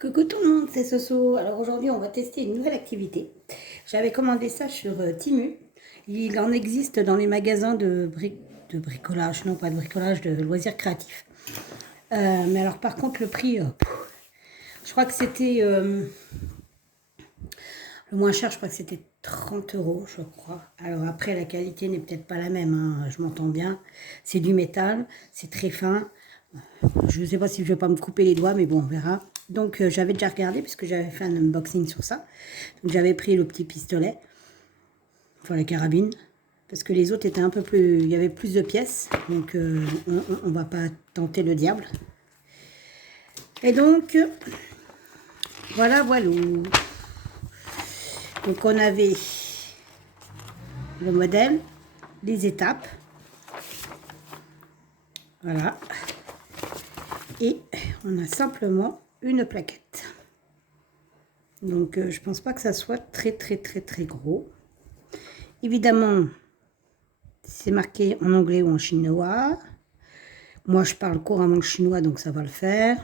Coucou tout le monde, c'est Soso. Alors aujourd'hui, on va tester une nouvelle activité. J'avais commandé ça sur Temu. Il en existe dans les magasins de bricolage, non pas de bricolage, de loisirs créatifs. Mais alors par contre, le prix, je crois que c'était le moins cher, je crois que c'était 30 euros, je crois. Alors après, la qualité n'est peut-être pas la même, hein, je m'entends bien. C'est du métal, c'est très fin. Je ne sais pas si je vais pas me couper les doigts, mais bon, on verra. Donc j'avais déjà regardé puisque j'avais fait un unboxing sur ça. Donc j'avais pris le petit pistolet, enfin la carabine, parce que les autres étaient un peu plus, il y avait plus de pièces. Donc on va pas tenter le diable. Et donc voilà, voilà. Donc on avait le modèle, les étapes, voilà. Et on a simplement une plaquette. Donc je pense pas que ça soit très gros. Évidemment, c'est marqué en anglais ou en chinois. Moi, je parle couramment le chinois, donc ça va le faire.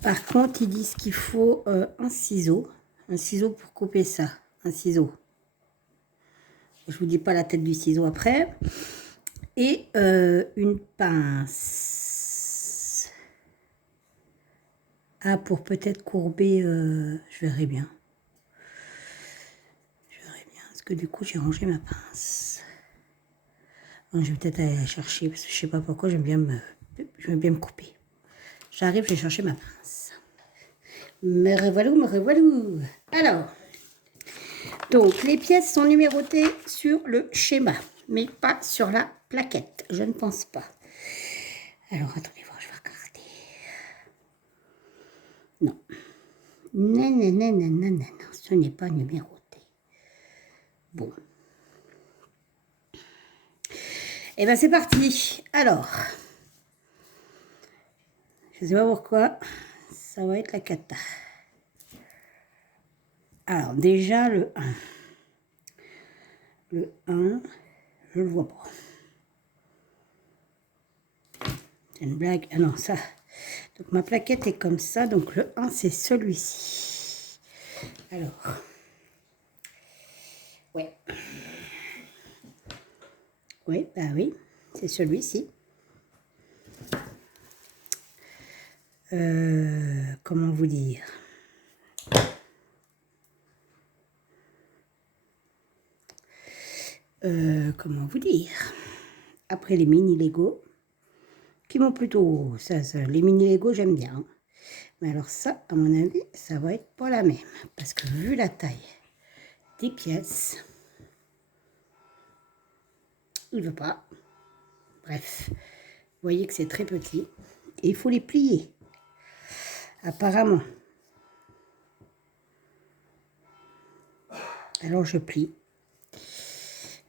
Par contre, ils disent qu'il faut un ciseau pour couper ça, un ciseau. Je vous dis pas la tête du ciseau après. Et une pince. Ah, pour peut-être courber, je verrai bien. Parce que du coup, j'ai rangé ma pince. Donc, je vais peut-être aller la chercher, parce que je sais pas pourquoi, j'aime bien me couper. J'arrive, je vais chercher ma pince. Me revoilà, me revoilà. Alors, donc les pièces sont numérotées sur le schéma, mais pas sur la plaquette. Je ne pense pas. Alors, attendez voir, je vais regarder. Non. Non, non, non, non, non, non, non, ce n'est pas numéroté. Bon. Et bien, c'est parti. Alors, je ne sais pas pourquoi, ça va être la cata. Alors, déjà, le 1. Le 1, je ne le vois pas. C'est une blague. Ah non, ça. Donc, ma plaquette est comme ça. Donc, le 1, c'est celui-ci. Alors. Ouais. Oui, bah oui. C'est celui-ci. Comment vous dire? Comment vous dire? Après les mini Lego, qui m'ont plutôt... les mini Lego, j'aime bien. Mais alors ça, à mon avis, ça va être pas la même. Parce que vu la taille des pièces, il veut pas. Bref, vous voyez que c'est très petit. Et il faut les plier. Apparemment. Alors je plie.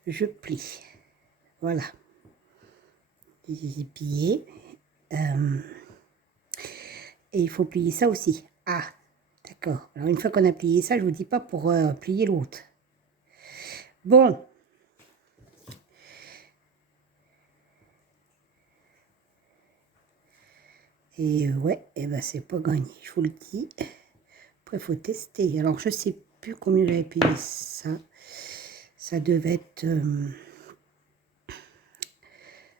Je plie. Voilà. J'ai plié. Et il faut plier ça aussi. Ah, d'accord. Alors une fois qu'on a plié ça, je vous dis pas pour plier l'autre. Bon. Et ouais, et ben c'est pas gagné, je vous le dis. Après, il faut tester. Alors, je sais plus combien j'avais payé ça. Ça devait être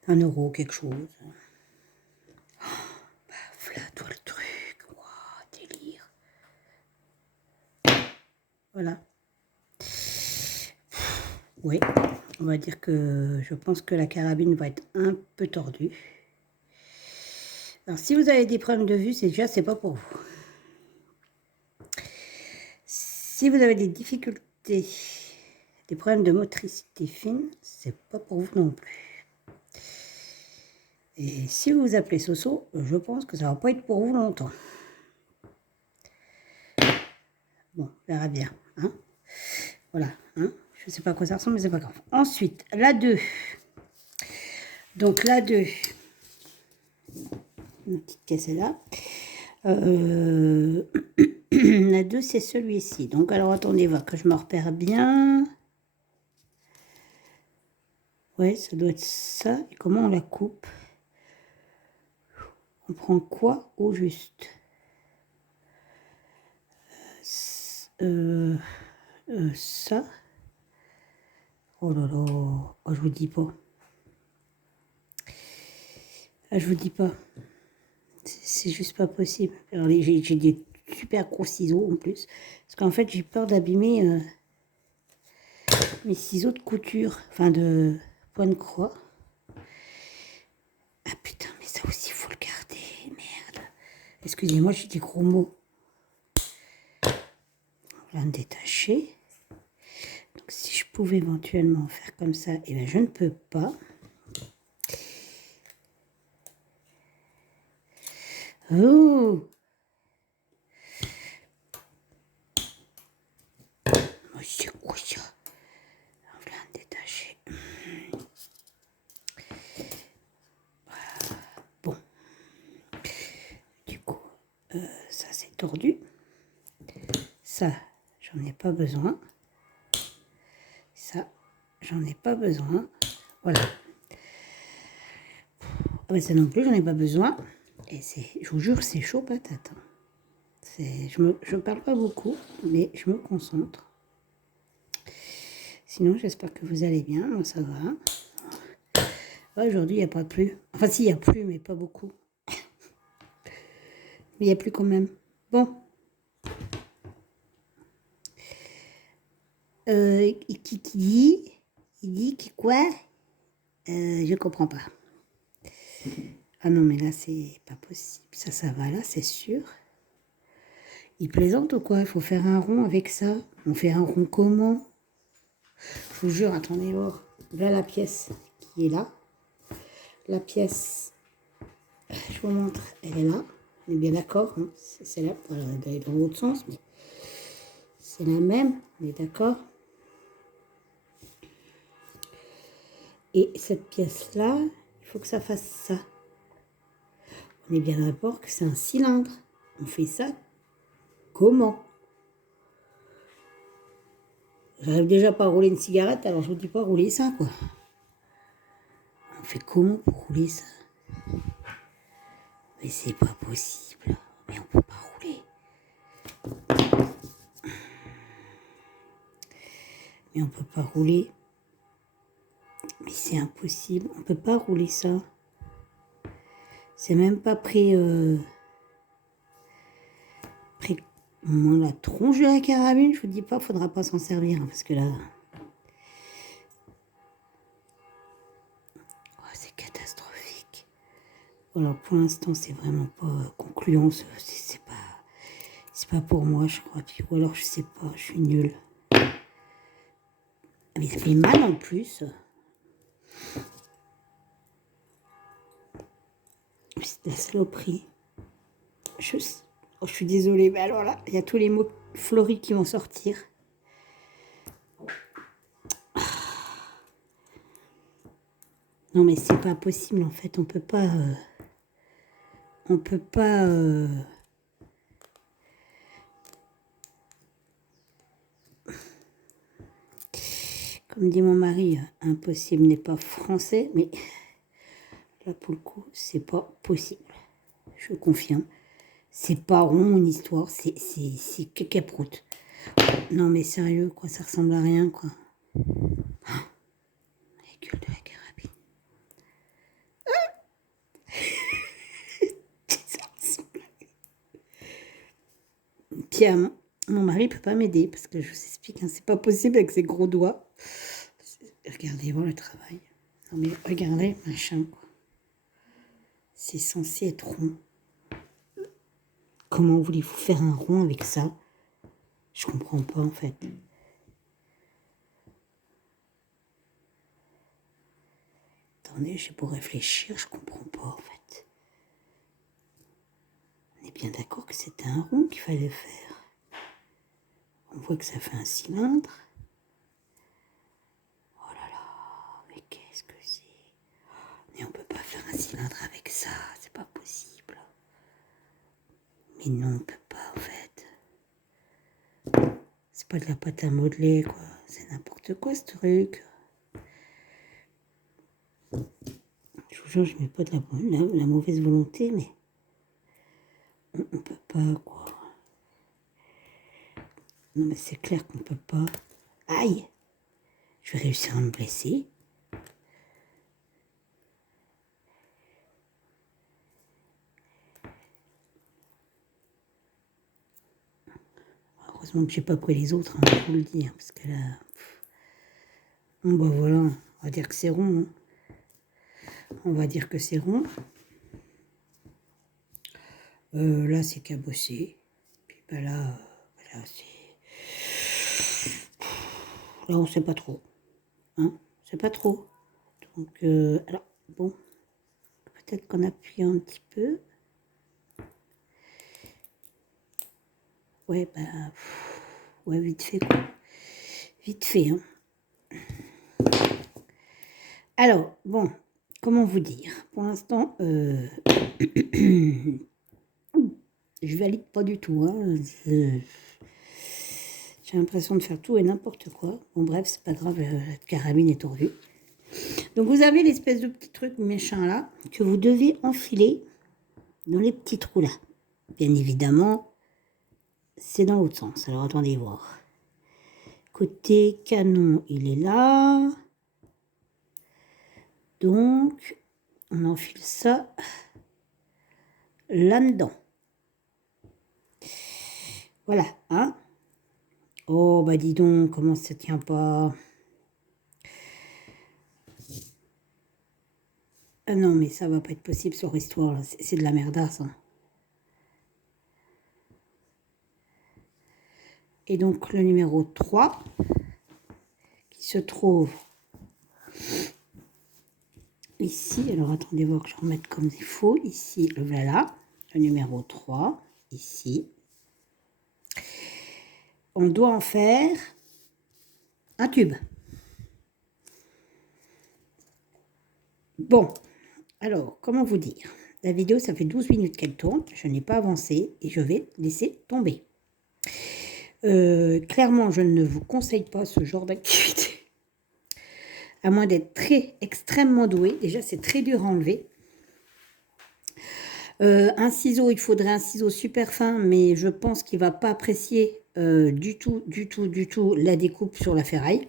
1 euro, quelque chose. Oh, bah, voilà, toi le truc. Wow, délire. Voilà. Oui, on va dire que je pense que la carabine va être un peu tordue. Alors, si vous avez des problèmes de vue, c'est déjà, c'est pas pour vous. Si vous avez des difficultés, des problèmes de motricité fine, c'est pas pour vous non plus. Et si vous vous appelez Soso, je pense que ça va pas être pour vous longtemps. Bon, on verra bien. Hein, voilà. Hein, je sais pas à quoi ça ressemble, mais c'est pas grave. Ensuite, la 2. Donc la 2. Une petite caisse est là. La 2, c'est celui-ci. Donc, alors, attendez, voir que je me repère bien. Ouais, ça doit être ça. Et comment on la coupe? On prend quoi au juste? Ça. Oh là là. Oh, je vous dis pas. Ah, je vous dis pas. C'est juste pas possible. Alors, j'ai des super gros ciseaux en plus. Parce qu'en fait, j'ai peur d'abîmer mes ciseaux de couture. Enfin, de point de croix. Ah putain, mais ça aussi, il faut le garder. Merde. Excusez-moi, j'ai des gros mots. On va me détacher. Donc, si je pouvais éventuellement faire comme ça, eh bien, je ne peux pas. Oh! Oh, c'est quoi ça? On va me détacher. Bon. Du coup, ça, c'est tordu. Ça, j'en ai pas besoin. Ça, j'en ai pas besoin. Voilà. Ah ben ça non plus, j'en ai pas besoin. Et je vous jure, c'est chaud patate. Je parle pas beaucoup, mais je me concentre. Sinon, j'espère que vous allez bien. Moi, ça va. Ouais, aujourd'hui, il n'y a pas plu. Enfin, si, il y a plu, mais pas beaucoup. Mais il y a plu quand même. Bon. Qui dit? Il dit que quoi? Je comprends pas. Ah non, mais là, c'est pas possible. Ça va là, c'est sûr. Il plaisante ou quoi? Il faut faire un rond avec ça. On fait un rond comment? Je vous jure, attendez voir. Là, la pièce qui est là. La pièce, je vous montre, elle est là. On est bien d'accord. Hein, c'est là. Voilà, elle est dans l'autre sens, mais c'est la même. On est d'accord. Et cette pièce-là, il faut que ça fasse ça. On est bien d'accord que c'est un cylindre. On fait ça comment? J'arrive déjà pas à rouler une cigarette, alors je vous dis pas rouler ça, quoi. On fait comment pour rouler ça? Mais c'est pas possible. Mais on peut pas rouler. Mais on peut pas rouler. Mais c'est impossible. On peut pas rouler ça. C'est même pas pris... pris la tronche de la carabine. Je vous dis pas, faudra pas s'en servir. Hein, parce que là... Oh, c'est catastrophique. Alors pour l'instant, c'est vraiment pas concluant. C'est pas pour moi, je crois. Puis, ou alors, je sais pas, je suis nulle. Ah, mais ça fait mal en plus. C'est de la saloperie. Je suis désolée, mais alors là, il y a tous les mots fleuris qui vont sortir. Non, mais c'est pas possible, en fait. On peut pas... on peut pas... comme dit mon mari, impossible n'est pas français, mais là, pour le coup, c'est pas possible. Je confirme. C'est pas rond, une histoire. C'est cacaproute. Non, mais sérieux, quoi. Ça ressemble à rien, quoi. La gueule de la carabine. Ça ressemble à... Puis, mon mari peut pas m'aider, parce que je vous explique, hein, c'est pas possible avec ses gros doigts. Regardez, voir le travail. Non, mais regardez, machin, quoi. C'est censé être rond. Comment voulez-vous faire un rond avec ça? Je comprends pas, en fait. Attendez, j'ai beau réfléchir, je comprends pas, en fait. On est bien d'accord que c'était un rond qu'il fallait faire. On voit que ça fait un cylindre. Oh là là, mais qu'est-ce que c'est? Mais on peut pas faire un cylindre avec ça, c'est pas possible. Mais non, on peut pas, en fait. C'est pas de la pâte à modeler, quoi. C'est n'importe quoi, ce truc. Je vous jure, je mets pas de la mauvaise volonté, mais on peut pas, quoi. Non, mais c'est clair qu'on peut pas. Aïe! Je vais réussir à me blesser. Heureusement que j'ai pas pris les autres, hein, je vous le dis, hein, parce que là... Bon, bah voilà, on va dire que c'est rond. Hein. On va dire que c'est rond. Là, c'est cabossé. Puis bah là c'est... Là, on sait pas trop. Hein, c'est pas trop. Donc, alors, bon, peut-être qu'en appuyant un petit peu. Ouais, bah, ouais, vite fait, quoi. Vite fait, hein. Alors, bon, comment vous dire? Pour l'instant, je valide pas du tout, hein. J'ai l'impression de faire tout et n'importe quoi. Bon, bref, c'est pas grave, la carabine est tordue. Donc, vous avez l'espèce de petit truc méchant là que vous devez enfiler dans les petits trous là. Bien évidemment, c'est dans l'autre sens. Alors, attendez voir. Côté canon, il est là. Donc, on enfile ça là-dedans. Voilà, hein. Oh, bah dis donc, comment ça tient pas? Ah non, mais ça va pas être possible, sur histoire, là. C'est de la merdasse, hein. Et donc, le numéro 3, qui se trouve ici. Alors, attendez voir que je remette comme il faut. Ici, le voilà. Le numéro 3, ici. On doit en faire un tube. Bon, alors, comment vous dire? La vidéo, ça fait 12 minutes qu'elle tourne. Je n'ai pas avancé et je vais laisser tomber. Clairement, je ne vous conseille pas ce genre d'activité. À moins d'être extrêmement doué. Déjà, c'est très dur à enlever. Un ciseau, il faudrait un ciseau super fin, mais je pense qu'il ne va pas apprécier du tout la découpe sur la ferraille.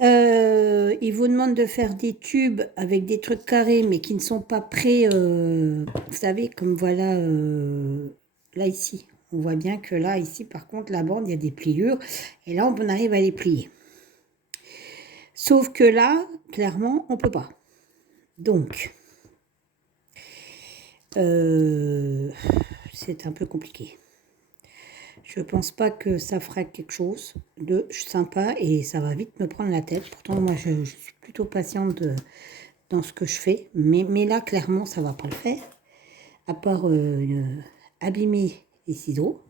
Il vous demande de faire des tubes avec des trucs carrés, mais qui ne sont pas prêts, vous savez, comme voilà, là ici. On voit bien que là, ici, par contre, la bande, il y a des pliures. Et là, on arrive à les plier. Sauf que là, clairement, on ne peut pas. Donc, c'est un peu compliqué. Je pense pas que ça fera quelque chose de sympa et ça va vite me prendre la tête. Pourtant, moi, je suis plutôt patiente dans ce que je fais. Mais là, clairement, ça va pas le faire. À part abîmer les ciseaux.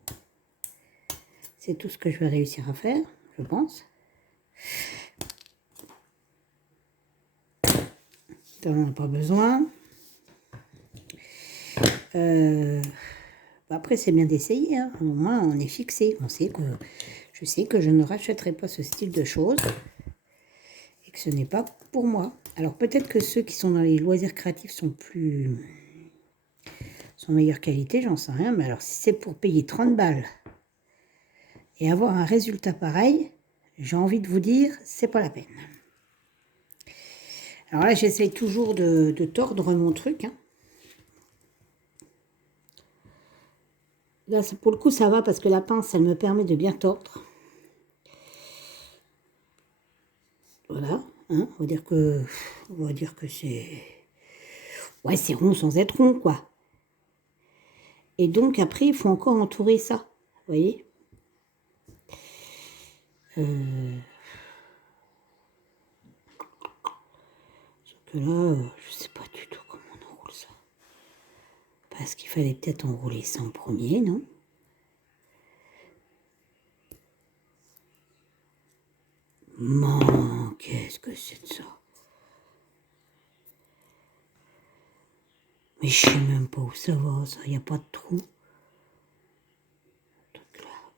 C'est tout ce que je vais réussir à faire, je pense. On n'en a pas besoin. Après, c'est bien d'essayer. Hein. Au moins, on est fixé. Je sais que je ne rachèterai pas ce style de choses et que ce n'est pas pour moi. Alors, peut-être que ceux qui sont dans les loisirs créatifs sont meilleure qualité, j'en sais rien. Mais alors, si c'est pour payer 30 balles et avoir un résultat pareil, j'ai envie de vous dire, c'est pas la peine. Alors là, j'essaye toujours de tordre mon truc. Hein. Là, pour le coup, ça va parce que la pince, elle me permet de bien tordre. Voilà. Hein, on va dire que c'est... Ouais, c'est rond sans être rond, quoi. Et donc, après, il faut encore entourer ça. Vous voyez Sauf que là, je sais pas du tout comment on enroule ça. Parce qu'il fallait peut-être enrouler ça en premier, non? Man, qu'est-ce que c'est de ça? Mais je sais même pas où ça va, ça. Il n'y a pas de trou.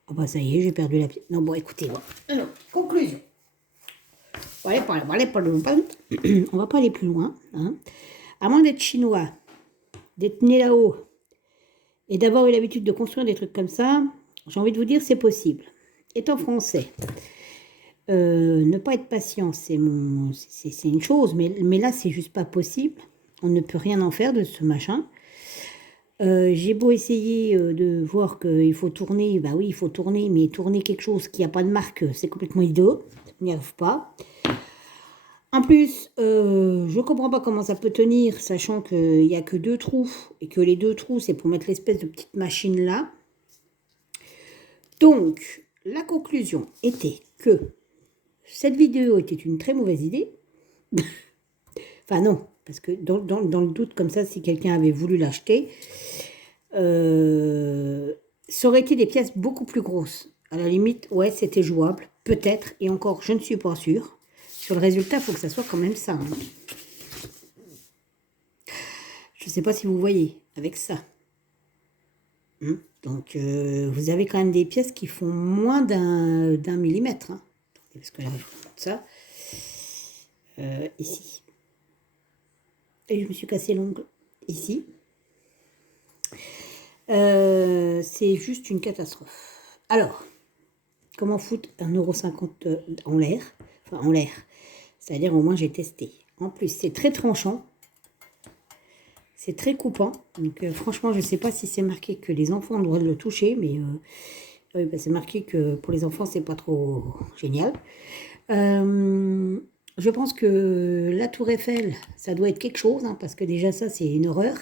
Ah bah ça y est, j'ai perdu la pièce. Non, bon, écoutez, voilà. Alors, conclusion. On va pas aller plus loin. Hein. À moins d'être chinois, d'être né là-haut et d'avoir eu l'habitude de construire des trucs comme ça, j'ai envie de vous dire, c'est possible. Étant français, ne pas être patient, c'est une chose, mais là, c'est juste pas possible. On ne peut rien en faire de ce machin. J'ai beau essayer de voir qu'il faut tourner, bah oui, il faut tourner, mais tourner quelque chose qui n'a pas de marque, c'est complètement idiot. On n'y arrive pas. En plus, je ne comprends pas comment ça peut tenir, sachant qu'il n'y a que 2 trous, et que les 2 trous, c'est pour mettre l'espèce de petite machine là. Donc, la conclusion était que cette vidéo était une très mauvaise idée. Enfin non, parce que dans le doute comme ça, si quelqu'un avait voulu l'acheter, ça aurait été des pièces beaucoup plus grosses. À la limite, ouais, c'était jouable, peut-être, et encore, je ne suis pas sûre. Sur le résultat, il faut que ça soit quand même ça. Hein. Je ne sais pas si vous voyez, avec ça. Donc, vous avez quand même des pièces qui font moins d'un millimètre. Hein. Parce que là, je vous montre ça. Ici. Et je me suis cassé l'ongle ici. C'est juste une catastrophe. Alors, comment foutre 1,50 € en l'air? Enfin, en l'air. C'est-à-dire, au moins, j'ai testé. En plus, c'est très tranchant. C'est très coupant. Donc, franchement, je ne sais pas si c'est marqué que les enfants ont le droit de le toucher, mais bah, c'est marqué que pour les enfants, c'est pas trop génial. Je pense que la Tour Eiffel, ça doit être quelque chose, hein, parce que déjà, ça, c'est une horreur.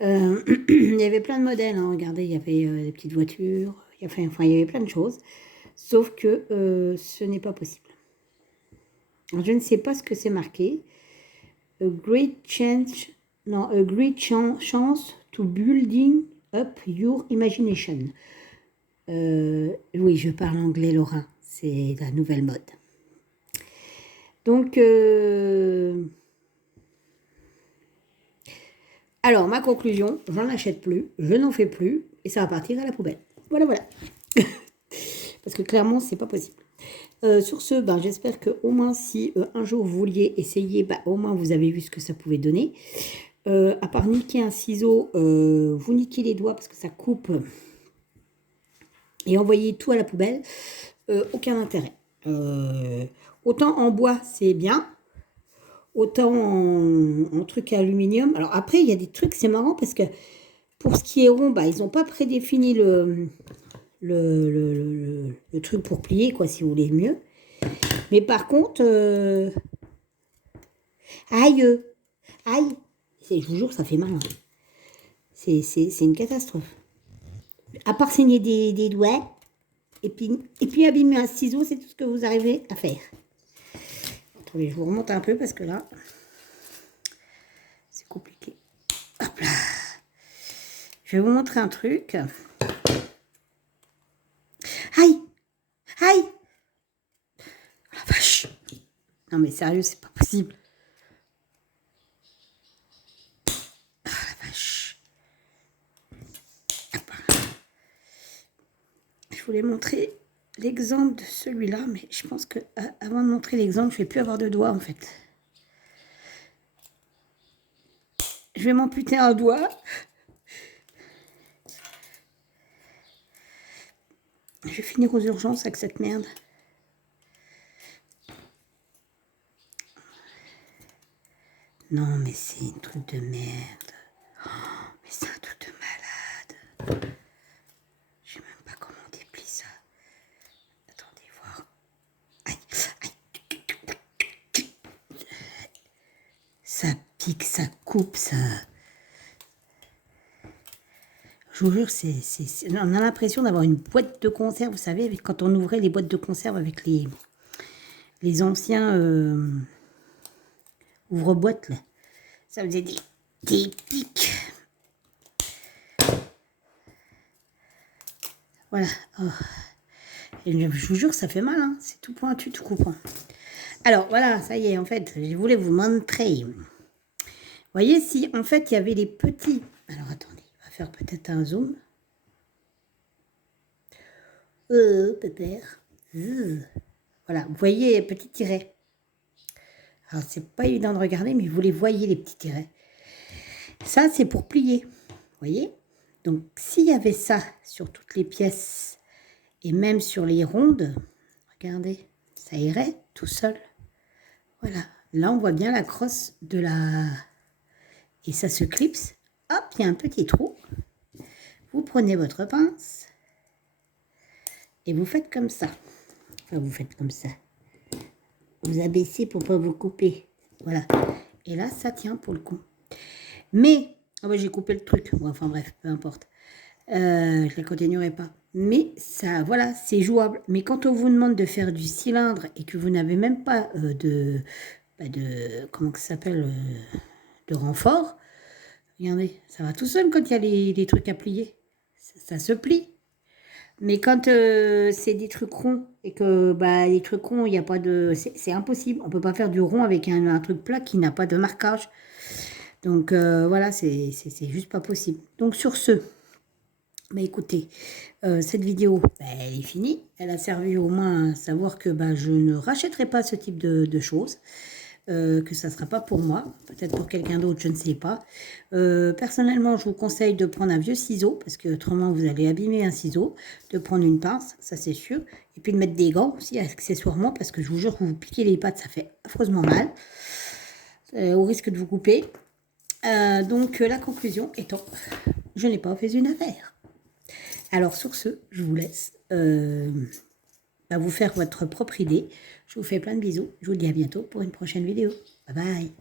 Il y avait plein de modèles, hein. Regardez, il y avait des petites voitures, il y avait plein de choses, sauf que ce n'est pas possible. Alors, je ne sais pas ce que c'est marqué. A great chance to building up your imagination. Oui, je parle anglais, Laura, c'est la nouvelle mode. Donc, alors, ma conclusion, j'en achète plus, je n'en fais plus, et ça va partir à la poubelle. Voilà, voilà. Parce que clairement, c'est pas possible. Sur ce, ben, j'espère que au moins si un jour vous vouliez essayer, ben, au moins vous avez vu ce que ça pouvait donner. À part niquer un ciseau, vous niquez les doigts parce que ça coupe et envoyer tout à la poubelle, aucun intérêt. Autant en bois, c'est bien. Autant en truc à aluminium. Alors après, il y a des trucs, c'est marrant parce que pour ce qui est rond, bah, ils n'ont pas prédéfini le truc pour plier, quoi, si vous voulez mieux. Mais par contre, aïe, aïe, je vous jure, ça fait mal. Hein. C'est une catastrophe. À part saigner des doigts, et puis abîmer un ciseau, c'est tout ce que vous arrivez à faire. Attendez, je vous remonte un peu parce que là, c'est compliqué. Hop là. Je vais vous montrer un truc. Aïe! Aïe! Oh la vache! Non mais sérieux, c'est pas possible. Ah la vache. Je voulais montrer l'exemple de celui-là, mais je pense que avant de montrer l'exemple, je vais plus avoir de doigts en fait. Je vais m'amputer un doigt. Je vais finir aux urgences avec cette merde. Non, mais c'est un truc de merde. Oh, mais c'est un truc de malade. Je sais même pas comment on déplie ça. Attendez, voir. Aïe, aïe. Ça pique, ça coupe, ça... Je vous jure, on a l'impression d'avoir une boîte de conserve, vous savez, quand on ouvrait les boîtes de conserve avec les anciens ouvre-boîtes, là. Ça faisait des pics. Voilà. Oh. Et je vous jure, ça fait mal, hein. C'est tout pointu, tout coupant. Alors, voilà, ça y est, en fait, je voulais vous montrer. Vous voyez, si, en fait, il y avait les petits... Alors, attendez, on va faire peut-être un zoom. Pépère. Voilà, vous voyez les petits tirets. Alors, c'est pas évident de regarder, mais vous les voyez, les petits tirets. Ça, c'est pour plier. Vous voyez? Donc, s'il y avait ça sur toutes les pièces et même sur les rondes, regardez, ça irait tout seul. Voilà. Là, on voit bien la crosse de la... Et ça se clipse. Hop, il y a un petit trou. Vous prenez votre pince et vous faites comme ça. Enfin, vous faites comme ça. Vous abaissez pour ne pas vous couper. Voilà. Et là, ça tient pour le coup. Mais, ah bah, j'ai coupé le truc. Bon, enfin bref, peu importe. Je ne la continuerai pas. Mais ça, voilà, c'est jouable. Mais quand on vous demande de faire du cylindre et que vous n'avez même pas comment ça s'appelle, de renfort, regardez, ça va tout seul quand il y a les trucs à plier. Ça se plie. Mais quand c'est des trucs ronds et que les trucs ronds, il n'y a pas de... C'est impossible. On ne peut pas faire du rond avec un truc plat qui n'a pas de marquage. Donc voilà, c'est juste pas possible. Donc sur ce, écoutez, cette vidéo, elle est finie. Elle a servi au moins à savoir que je ne rachèterai pas ce type de choses. Que ça ne sera pas pour moi, peut-être pour quelqu'un d'autre, je ne sais pas. Personnellement, je vous conseille de prendre un vieux ciseau, parce que autrement vous allez abîmer un ciseau, de prendre une pince, ça c'est sûr, et puis de mettre des gants aussi accessoirement, parce que je vous jure que vous piquez les pattes, ça fait affreusement mal, au risque de vous couper. Donc la conclusion étant, je n'ai pas fait une affaire. Alors sur ce, je vous laisse vous faire votre propre idée. Je vous fais plein de bisous. Je vous dis à bientôt pour une prochaine vidéo. Bye bye.